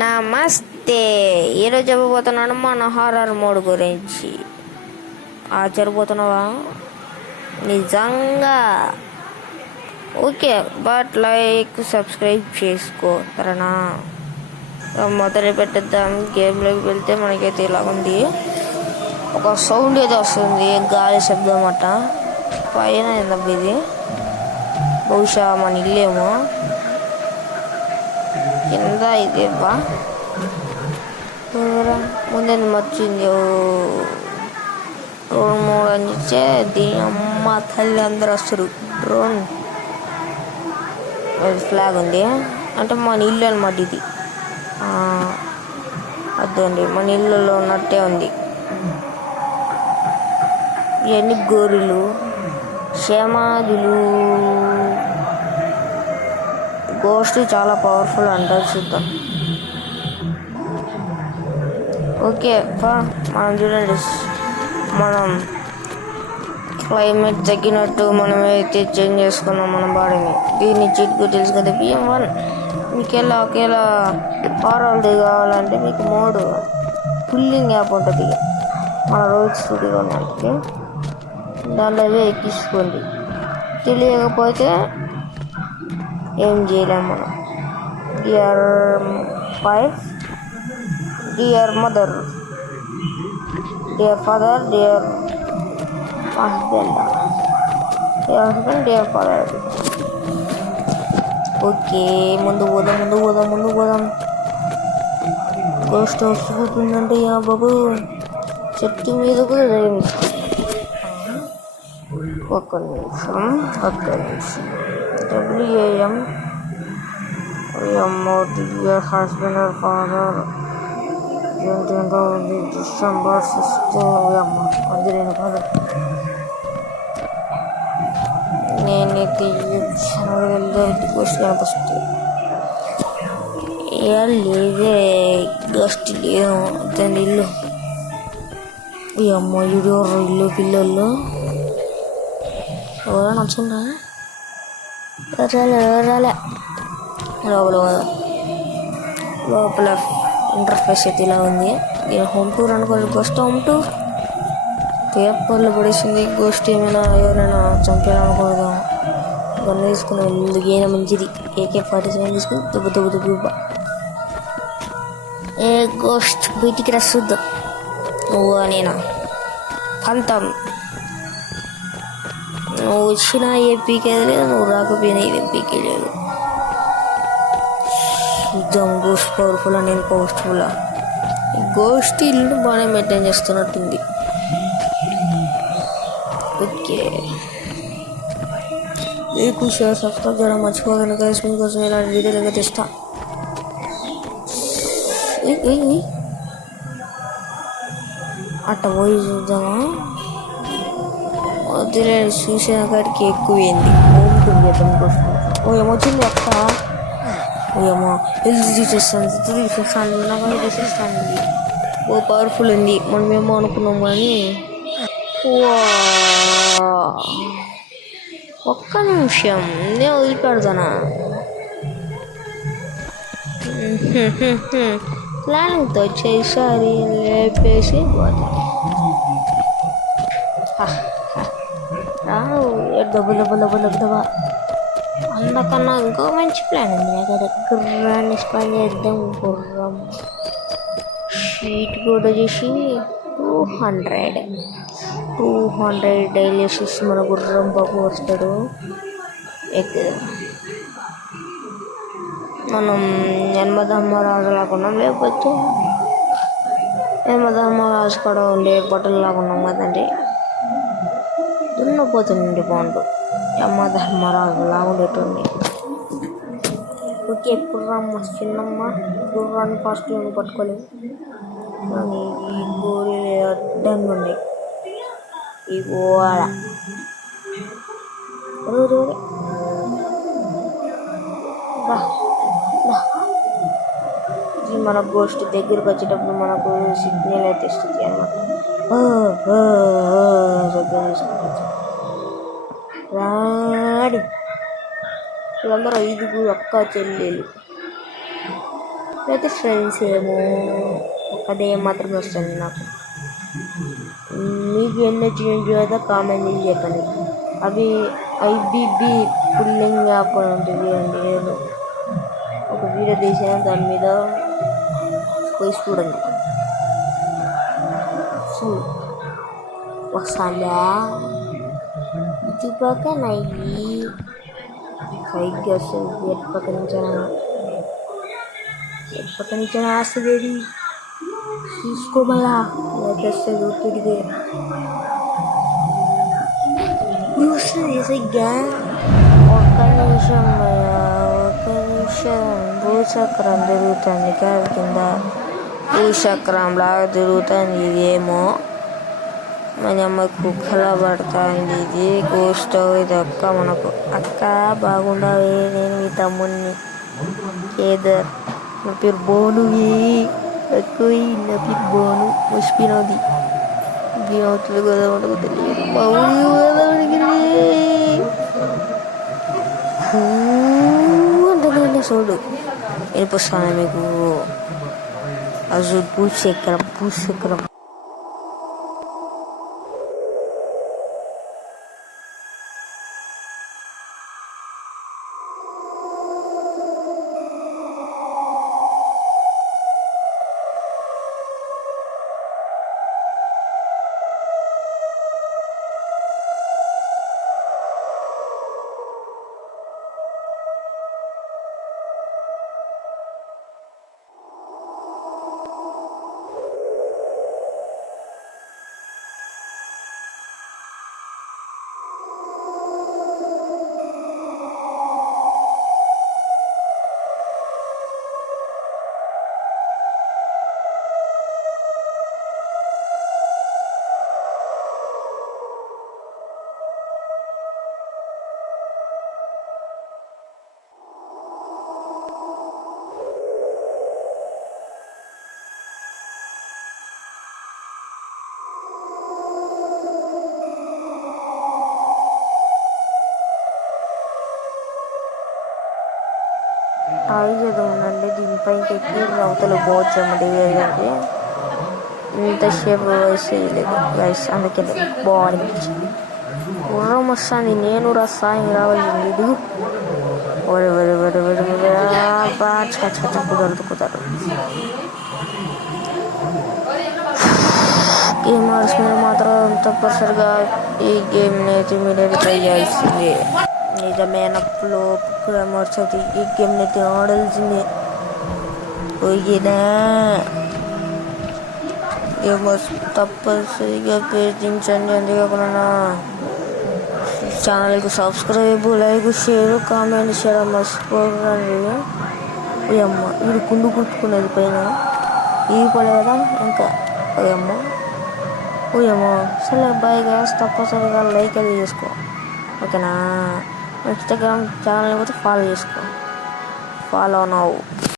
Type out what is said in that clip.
నమస్తే. ఈరోజు చెప్పబోతున్నాను మన హారర్ మోడ్ గురించి. ఆశ్చర్యపోతున్నావా? నిజంగా ఓకే, బట్ లైక్ సబ్స్క్రైబ్ చేసుకో సరేనా? మొదలు పెట్టేద్దాం. గేమ్లోకి వెళ్తే మనకైతే ఇలా ఉంది. ఒక సౌండ్ అయితే వస్తుంది, గాలి శబ్దం అన్నమాట. పైన ఇది బహుశా మన ఇల్లేమో. కింద ఇది ముందే మర్చింది. డ్రోన్ మోడ్ అని చెప్తే దీని అమ్మ తల్లి అందరూ వస్తారు. డ్రోన్ ఫ్లాగ్ ఉంది అంటే మన ఇల్లు అనమాట. ఇది అదండి, మన ఇల్లులో ఉన్నట్టే ఉంది. ఇవన్నీ గోరీలు, క్షేమాదులు. గోస్ట్ చాలా పవర్ఫుల్ అంటారు. చూద్దాం. ఓకే మనం చూడండి, మనం క్లైమేట్ తగ్గినట్టు మనమైతే చేంజ్ చేసుకున్నాం మన బాడీని. దీన్ని చిట్కు తెలుసు కదా, PM1. మీకు ఒకేలా హారర్ది కావాలంటే మీకు మోడు పుల్లింగ్ యాప్ ఉంటుంది మన రోజు స్టూడియో అంటే, దాంట్లో అదే ఎక్కించుకోండి. తెలియకపోతే ఏం చేయలేము మనం. Dear dear mother, dear father, dear husband, dear father. Okay, ముందు పోదాం. గోస్ట్ హౌస్ పోతుందంటే యా బాబు, చెట్టు మీద కూడా ఒక్క నిమిషం. WAM dear husband or father, December 6th. నేనైతే గోస్ట్ కనిపిస్తుంది. లేదే గోస్ట్ లేదు. దాని ఇల్లు అమ్మ ఇల్లు పిల్లలు ఎవరైనా నచ్చుందా? రాలే. లోపల ఇంటర్ఫేస్ అయితే ఇలా ఉంది. హోమ్ టూర్ అనుకోండి. గోస్ట్ హోమ్ టూర్ పేపర్లు పడేసింది. గోస్ట్ ఏమైనా ఎవరైనా చంపేయాలనుకోదు. గన్ను తీసుకుని ముందుకు ఏమైనా మంచిది. AK-47 తీసుకుని దుబ్బ. ఏ గోస్ట్ బయటికి రస్తుద్దాం. నువ్వు నేనా పంతం. నువ్వు వచ్చినా ఏ పీకేది లేదు, నువ్వు రాకపోయినా ఏం పీకేయలేదు. చూద్దాం. గోస్ట్ పవర్ఫుల్ నేను పవర్ఫుల్. గోస్ట్ ఇల్లు బాగానే మెయింటైన్ చేస్తున్నట్టుంది. ఓకే, మీకు షేర్ సబ్స్క్రైబ్ చేయడం మర్చిపోకండి గైస్. మీకోసం ఇలాంటి వీడియోలు ఇంకా తెస్తా. అట్ట పోయి చూద్దామా? వదిలే, చూసిన కాడికి ఎక్కువైంది. ఏమొచ్చింది అక్క? ఏమో హెల్త్ తీసేస్తాను. ఓ పవర్ఫుల్ ఉంది. మనమేమో అనుకున్నాం కానీ. ఒక్క నిమిషం, నేను వదిలిపెడతానా? ప్లానింగ్తో వచ్చేసారి లేపేసి దెబ్బ. అందుకన్నా ఇంకో మంచి ప్లాన్ ఉంది నా దగ్గర. గుర్రాన్ని స్పాన్ చేద్దాం. గుర్రం షీట్ కూడా చేసి 200 డైలీ వేసేసి మన గుర్రం బాబు వస్తాడు. మనం యమధర్మరాజు లాగున్నాం, లేకపోతే యమధర్మరాజు కూడా ఉండే బట్టలు లాగున్నాం కదండి. దున్నపోతుండే బాగుండు. యమధర్మరాజు లాగుండేటండి. ఓకే, గుర్రం చిన్నమ్మ. గుర్రాన్ని ఫస్ట్ పట్టుకోలేదు కానీ ఈ గోరీలు అడ్డంగా ఉన్నాయి. ఈ గోడ మన గోస్ట్ దగ్గరకు వచ్చేటప్పుడు మనకు సిగ్నల్ అయితే ఇస్తుంది అన్నమాట. రాడి వీళ్ళందరూ 5 అక్క చెల్లెలు. అయితే ఫ్రెండ్స్ ఏమో ఒకటే మాత్రమే వస్తుంది నాకు. మీకు ఎన్ని వచ్చినాయో కదా కామెంట్ చేసి చెప్పండి. అవి ఐబీబీ పుల్లింగ్ యాప్ అని ఉంటుంది అండి. నేను ఒక వీడియో తీసాను, దాని మీద పోయి చూడండి. వస్తాందా ఇది పక్కన సైగ్గా వస్తుంది. ఎటు పక్క నుంచి వస్తుంది. చూసుకోమలా వస్తుంది తిరిగి వస్తుంది సైగ్గా. ఒక్క నిమిషం భూచక్రం తిరుగుతుంది కాదు కింద. భూచక్రం లాగా తిరుగుతుంది ఇదేమో. మన అమ్మకు కుక్కలా పడుతుంది. ఇది గోస్ట్. ఇది అక్క మనకు అక్క బాగుండవే. నేను మీ తమ్ముడిని కేదర్. నా పేరు బోను. ఎక్కువ నా పేరు బోను. ముష్పినోది వినోతులు కదా మనకు తెలియదు. మా ఊరి అంటే చూడు వినిపిస్తాను మీకు. అసలు భూచక్రం ఆగిపోతూ ఉండండి. దీనిపైకి ఎక్కి అవతల పోవచ్చు అన్నమాట. ఏంటంటే ఇంతసేపు వయసు వేయలేదు వయసు, అందుకే బాగుంది. గుర్రం వస్తుంది. నేను రసాయం రావాల్సింది. ఇది కుదరదు. గేమర్స్ మీరు మాత్రం తప్పనిసరిగా ఈ గేమ్ని అయితే మీరు ట్రై చేయాల్సిందే. నిజమైన గేమర్స్ అయితే ఈ గేమ్ని అయితే ఆడాల్సిందే. పోయినా గేమర్స్ తప్పనిసరిగా ప్రయత్నించండి. అంతేకాకుండా ఛానల్కి సబ్స్క్రైబ్, లైక్, షేర్, కామెంట్ చేయడం మర్చిపోకండి. అమ్మ ఇది కుండు కుట్టుకునేది పైన ఇవి పడే కదా ఇంకా ఓయమ్మ. సరే బాయ్ గాయ్స్, తప్పనిసరిగా లైక్ అది చేసుకో, ఓకేనా. ఇన్స్టాగ్రామ్ ఛానల్ కూడా ఫాలో చేసుకో. Follow now.